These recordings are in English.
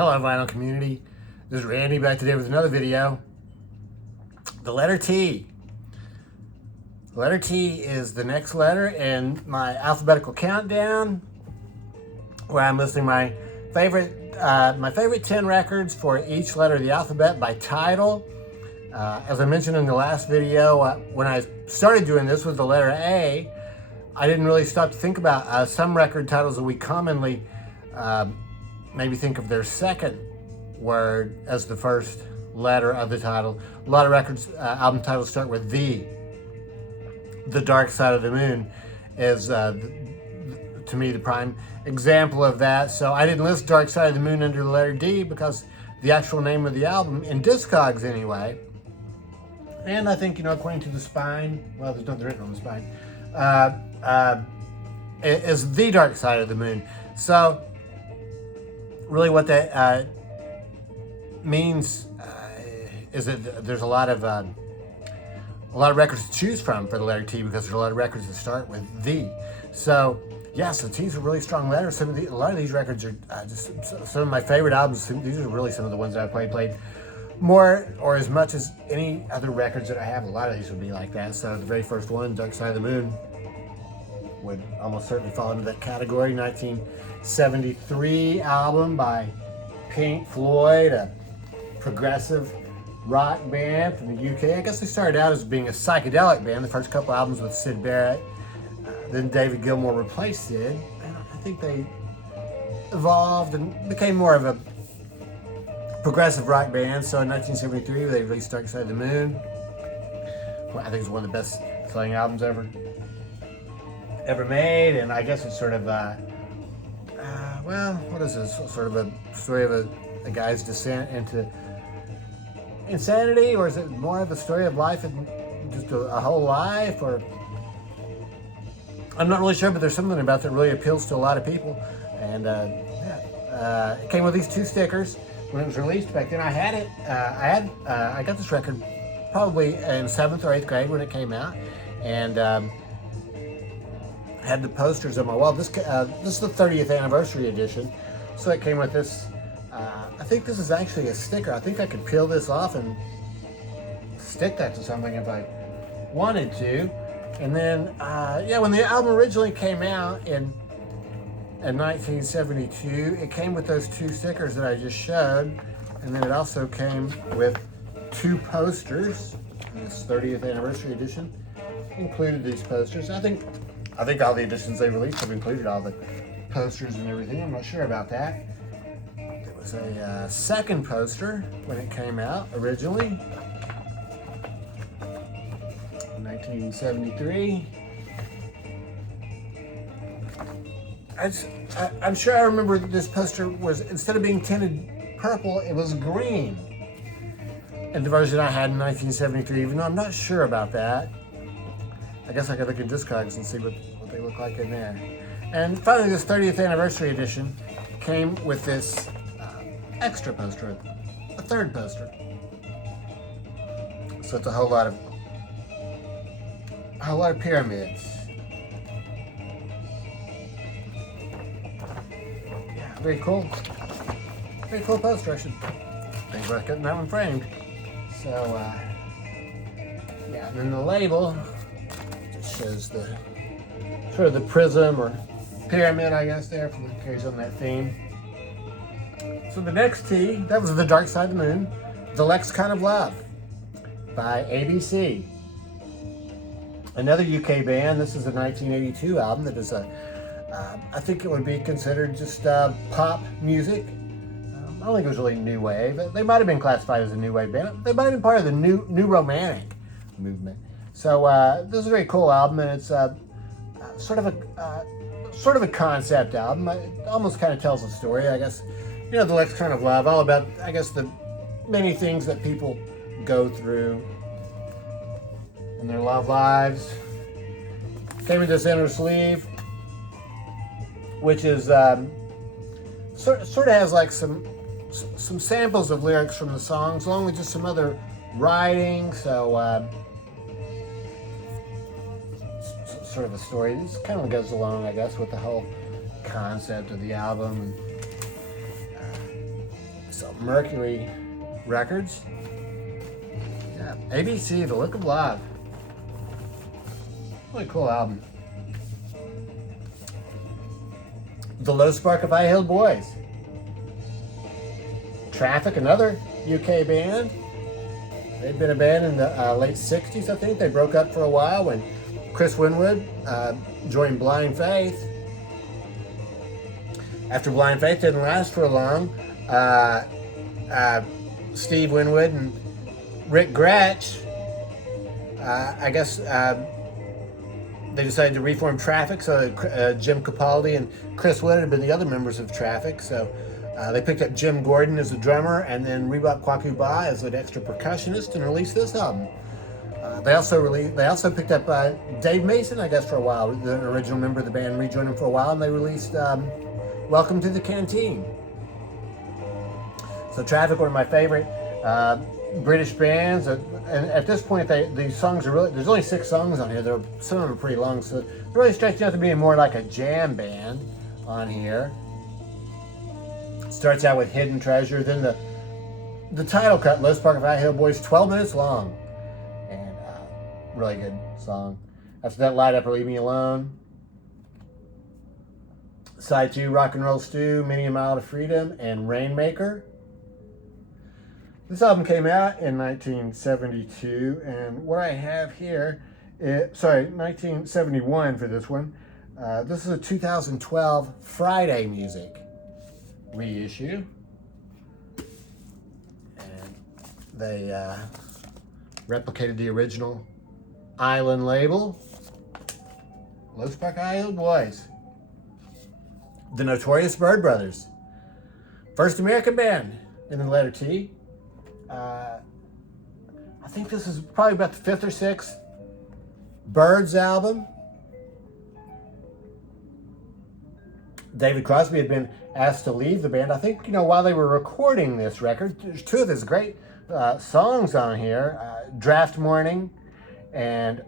Hello, vinyl community. This is Randy back today with another video. The letter T. The letter T is the next letter in my alphabetical countdown, where I'm listing my favorite 10 records for each letter of the alphabet by title. As I mentioned in the last video, when I started doing this with the letter A, I didn't really stop to think about some record titles that we commonly maybe think of their second word as the first letter of the title. A lot of records, album titles start with the. The Dark Side of the Moon is, to me, the prime example of that. So I didn't list Dark Side of the Moon under the letter D because the actual name of the album, in Discogs anyway, and I think, according to the spine, well, there's nothing written on the spine, is The Dark Side of the Moon. So really what that means is that there's a lot of records to choose from for the letter T, because there's a lot of records that start with the. So yeah, so T's a really strong letter. A lot of these records are just some of my favorite albums. These are really some of the ones that I played more or as much as any other records that I have. A lot of these would be like that. So the very first one, Dark Side of the Moon, would almost certainly fall into that category. 1973 album by Pink Floyd, a progressive rock band from the UK. I guess they started out as being a psychedelic band. The first couple albums with Syd Barrett. Then David Gilmour replaced Syd. And I think they evolved and became more of a progressive rock band. So in 1973, they released Dark Side of the Moon. Well, I think it's one of the best selling albums ever made. And I guess it's sort of, what is this? Sort of a story of a guy's descent into insanity, or is it more of a story of life and just a whole life? Or I'm not really sure, but there's something about that really appeals to a lot of people. And it came with these two stickers when it was released. Back then I had it. I got this record probably in 7th or 8th grade when it came out, and had the posters on my wall. This is the 30th anniversary edition, so it came with this. I think this is actually a sticker. I think I could peel this off and stick that to something if I wanted to. And then, when the album originally came out in 1972, it came with those two stickers that I just showed. And then it also came with two posters. This 30th anniversary edition included these posters. I think all the editions they released have included all the posters and everything. I'm not sure about that. There was a second poster when it came out originally. 1973. I'm sure I remember this poster was, instead of being tinted purple, it was green. And the version I had in 1973, even though I'm not sure about that. I guess I could look at Discogs and see what they look like in there. And finally, this 30th anniversary edition came with this extra poster, a third poster. So it's a whole lot of pyramids. Yeah, very cool. Very cool poster. I should think about getting that one framed. So, and then the label just shows the sort of the prism or pyramid, I guess, there, carries on that theme. So the next T, that was The Dark Side of the Moon, The Lexicon of Love by ABC. Another UK band. This is a 1982 album that is I think it would be considered just pop music. I don't think it was really new wave, but they might have been classified as a new wave band. They might have been part of the new romantic movement. So this is a very cool album, and it's sort of a concept album. It almost kind of tells a story, I guess. The Lexicon of Love, all about, I guess, the many things that people go through in their love lives. Came with this inner sleeve, which is sort of has like some samples of lyrics from the songs, along with just some other writing. So sort of a story. This kind of goes along, I guess, with the whole concept of the album. So Mercury Records. Yeah, ABC, The Look of Love. Really cool album. The Low Spark of High Heel Boys. Traffic, another UK band. They'd been a band in the late 60s, I think. They broke up for a while when Chris Winwood joined Blind Faith. After Blind Faith didn't last for long, Steve Winwood and Rick Gretsch, I guess they decided to reform Traffic, so Jim Capaldi and Chris Wood had been the other members of Traffic, so they picked up Jim Gordon as the drummer and then Rebop Kwaku as an extra percussionist and released this album. They also picked up Dave Mason, I guess, for a while, the original member of the band, rejoined him for a while, and they released Welcome to the Canteen. So Traffic, one of my favorite British bands, and at this point, these songs are really, there's only 6 songs on here. Some of them are pretty long, so they're really stretching out to being more like a jam band on here. Starts out with Hidden Treasure, then the title cut, Low Spark of High Heel Boys, 12 minutes long, and really good song. After that, Light Up or Leave Me Alone. Side 2, Rock and Roll Stew, Many a Mile to Freedom, and Rainmaker. This album came out in 1972, and what I have here is, 1971 for this one. This is a 2012 Friday Music reissue. And they replicated the original Island label. Low Spark High Heel Boys. The Notorious Byrd Brothers. First American band in the letter T. I think this is probably about the 5th or 6th Byrds album. David Crosby had been asked to leave the band. I think, while they were recording this record, there's 2 of his great songs on here, Draft Morning and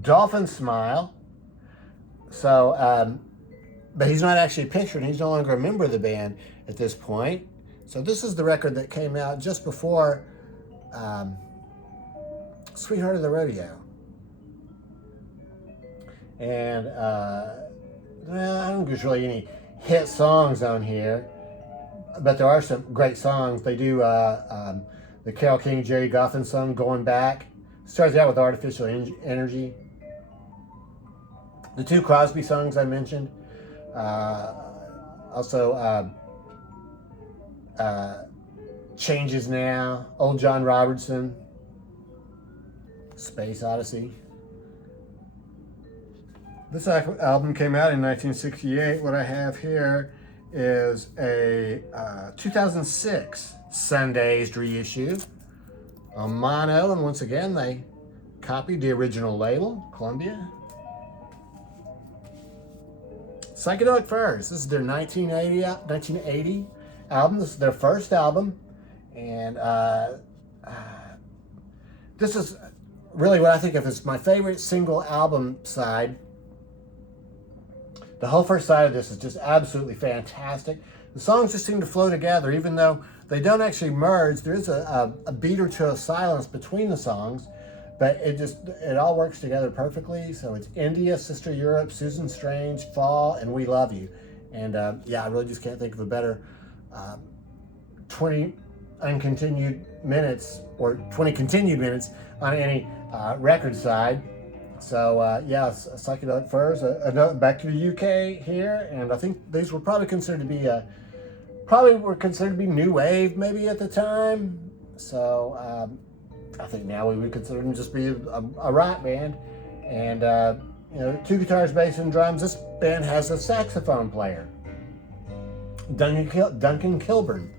Dolphin Smile. So, but he's not actually pictured. He's no longer a member of the band at this point. So this is the record that came out just before Sweetheart of the Rodeo. And I don't think there's really any hit songs on here, but there are some great songs. They do the Carole King, Jerry Goffin song, Going Back. Starts out with Artificial Energy. The 2 Crosby songs I mentioned. Also, Changes Now, Old John Robertson, Space Odyssey. This album came out in 1968. What I have here is a 2006 Sundazed reissue on mono, and once again they copied the original label, Columbia. Psychedelic Furs. This is their 1980 album. This is their first album, and this is really what I think of as my favorite single album side. The whole first side of this is just absolutely fantastic. The songs just seem to flow together, even though they don't actually merge. There is a beat or 2 of silence between the songs, but it all works together perfectly. So it's India, Sister Europe, Susan Strange, Fall, and We Love You. And I really just can't think of a better 20 uncontinued minutes or 20 continued minutes on any record side. So Psychedelic Furs. Back to the UK here, and I think these were probably considered to be new wave maybe at the time. So I think now we would consider them just be a rock band. And 2 guitars, bass, and drums. This band has a saxophone player, Duncan Kilburn.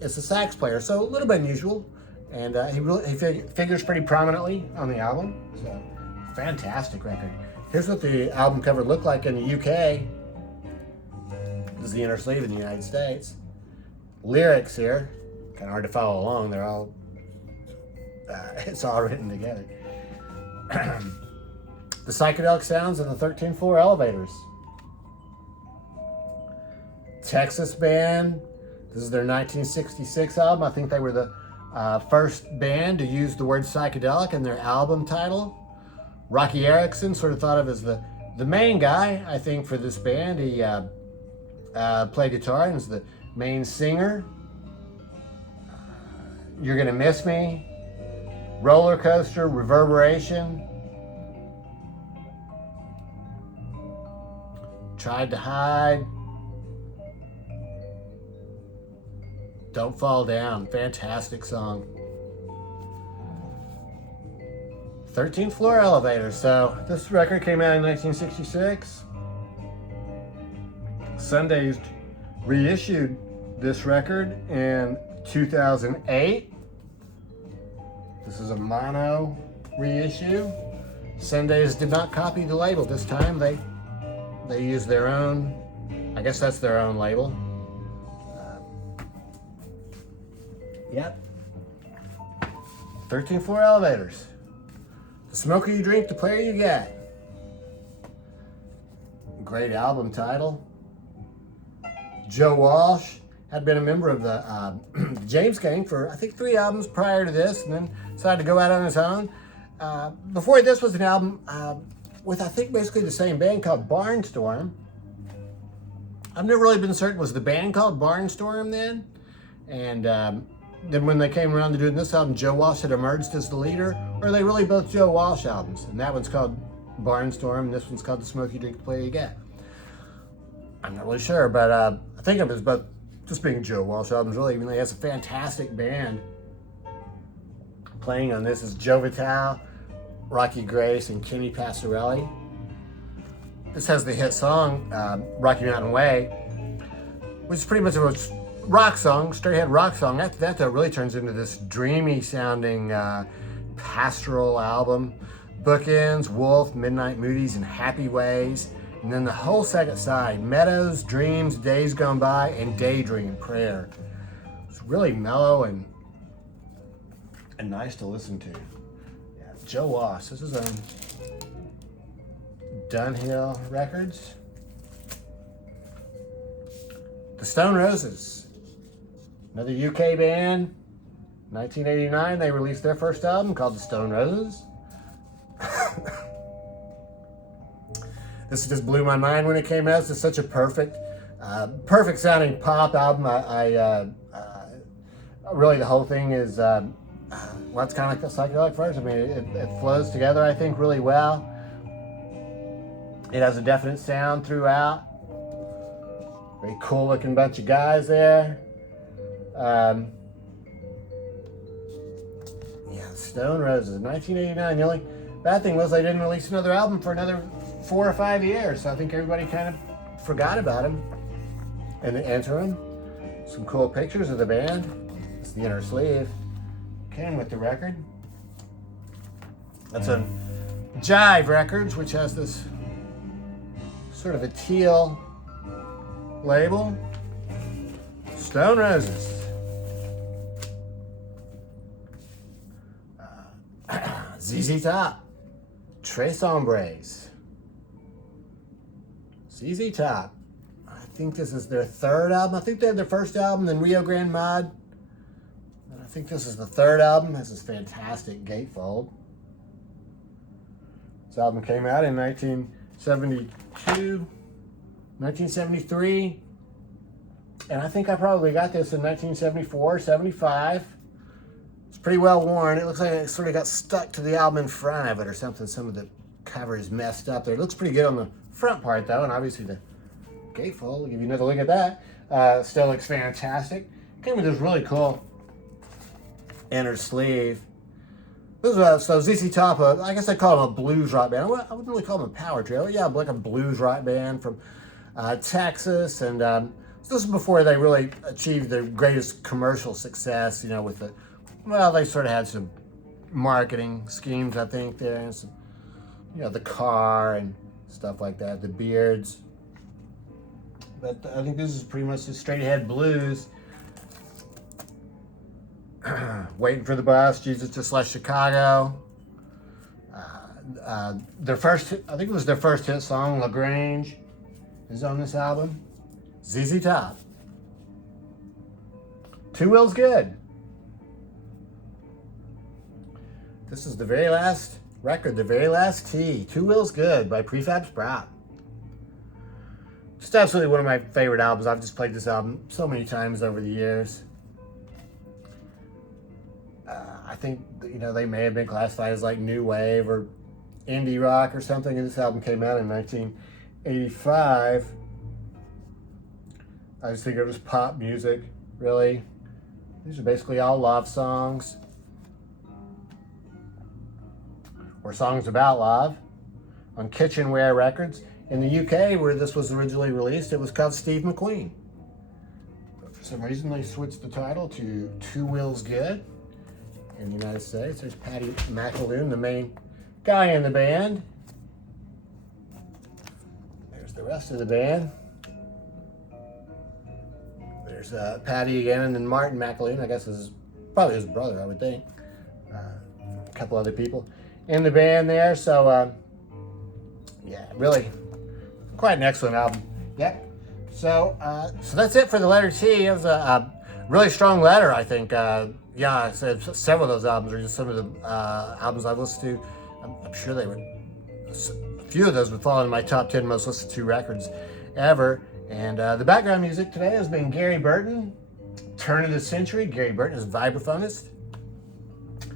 Is a sax player, so a little bit unusual. And he figures pretty prominently on the album. So, fantastic record. Here's what the album cover looked like in the UK. This is the inner sleeve in the United States. Lyrics here, kind of hard to follow along. They're all, it's all written together. The psychedelic sounds of the 13th floor elevators. Texas band, This is their 1966 album. I think they were the first band to use the word psychedelic in their album title. Rocky Erickson, sort of thought of as the main guy, I think, for this band. He played guitar and is the main singer. You're Gonna Miss Me, Roller Coaster, Reverberation, Tried to Hide, Don't Fall Down. Fantastic song. 13th Floor Elevator. So this record came out in 1966. Sundays reissued this record in 2008. This is a mono reissue. Sundays did not copy the label this time. They used their own, I guess that's their own label. Yep. 13th Floor Elevators. The smoker you drink, the player you get. Great album title. Joe Walsh had been a member of the James Gang for, I think, 3 albums prior to this, and then decided to go out on his own. Before this was an album with, I think, basically the same band called Barnstorm. I've never really been certain, was the band called Barnstorm then? And then when they came around to doing this album, Joe Walsh had emerged as the leader, or are they really both Joe Walsh albums? And that one's called Barnstorm, and this one's called The Smoke You Drink, The Play You Get. I'm not really sure, but I think of it as both just being Joe Walsh albums, really, even though he has a fantastic band. Playing on this is Joe Vitale, Rocky Grace, and Kenny Passarelli. This has the hit song, Rocky Mountain Way, which is pretty much a rock song, straight ahead rock song. After that, though, really turns into this dreamy sounding pastoral album. Bookends, Wolf, Midnight Moodies, and Happy Ways. And then the whole second side, Meadows, Dreams, Days Gone By, and Daydream, Prayer. It's really mellow and nice to listen to. Yeah, Joe Walsh, this is on Dunhill Records. The Stone Roses, another UK band. 1989, they released their first album called The Stone Roses. This just blew my mind when it came out. It's just such a perfect sounding pop album. Really the whole thing is, well, it's kind of like a psychedelic version. I mean, it flows together, I think, really well. It has a definite sound throughout. Very cool looking bunch of guys there. Yeah, Stone Roses, 1989. The only bad thing was they didn't release another album for another 4 or 5 years, so I think everybody kind of forgot about him in the interim. Some cool pictures of the band. It's the inner sleeve. Came with the record. That's on Jive Records, which has this sort of a teal label. Stone Roses. ZZ Top. Tres Hombres. ZZ Top. I think this is their 3rd album. I think they had their first album, then Rio Grande Mod. And I think this is the 3rd album. This is fantastic gatefold. This album came out in 1972, 1973. And I think I probably got this in 1974, 75. It's pretty well worn. It looks like it sort of got stuck to the album in front of it or something. Some of the cover is messed up there. It looks pretty good on the front part though, and obviously the gatefold, I'll give you another look at that. Still looks fantastic. Came with this really cool inner sleeve. This is so ZZ Top, I guess I call them a blues rock band. I wouldn't really call them a power trio. Yeah, like a blues rock band from Texas, and so this is before they really achieved their greatest commercial success. You know, with the, well, they sort of had some marketing schemes, I think, there, and some, you know, the car and stuff like that, the Byrds. But I think this is pretty much just straight ahead blues. Waiting for the Bus, Jesus Just Left Chicago. Their first, I think it was their first hit song, LaGrange, is on this album. ZZ Top. Two Wheels Good. This is the very last record, the very last T. Two Wheels Good by Prefab Sprout. Just absolutely one of my favorite albums. I've just played this album so many times over the years. I think, you know, they may have been classified as like new wave or indie rock or something, and this album came out in 1985. I just think it was pop music, really. These are basically all love songs or songs about love on Kitchenware Records. In the UK, where this was originally released, it was called Steve McQueen. But for some reason, they switched the title to Two Wheels Good. In the United States, there's Paddy McAloon, the main guy in the band. There's the rest of the band. There's Paddy again, and then Martin McAloon, I guess is probably his brother, I would think. A couple other people in the band there. So, yeah, really quite an excellent album. Yep. So that's it for the letter T. It was a really strong letter, I think. Yeah, I said several of those albums are just some of the albums I've listened to. I'm sure they would, a few of those would fall in my top 10 most listened to records ever. And the background music today has been Gary Burton, Turn of the Century. Gary Burton is a vibraphonist.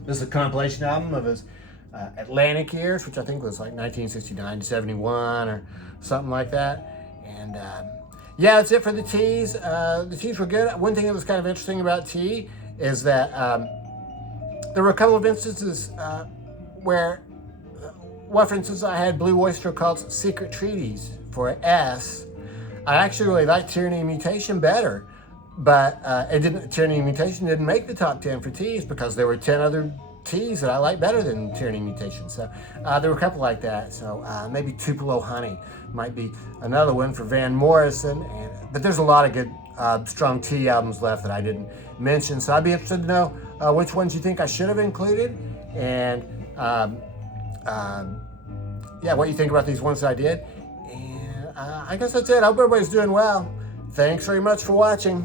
This is a compilation album of his Atlantic years, which I think was like 1969 to 71 or something like that. And yeah, that's it for the T's. The T's were good. One thing that was kind of interesting about T is that there were a couple of instances where, well, for instance, I had Blue Oyster Cult's Secret Treaties for S. I actually really liked Tyranny and Mutation better, but Tyranny and Mutation didn't make the top 10 for T's because there were 10 other T's that I like better than Tyranny and Mutation. So there were a couple like that. So maybe Tupelo Honey might be another one for Van Morrison. But there's a lot of good strong T albums left that I didn't mention. So I'd be interested to know which ones you think I should have included, and yeah, what you think about these ones that I did. And I guess that's it. I hope everybody's doing well. Thanks very much for watching.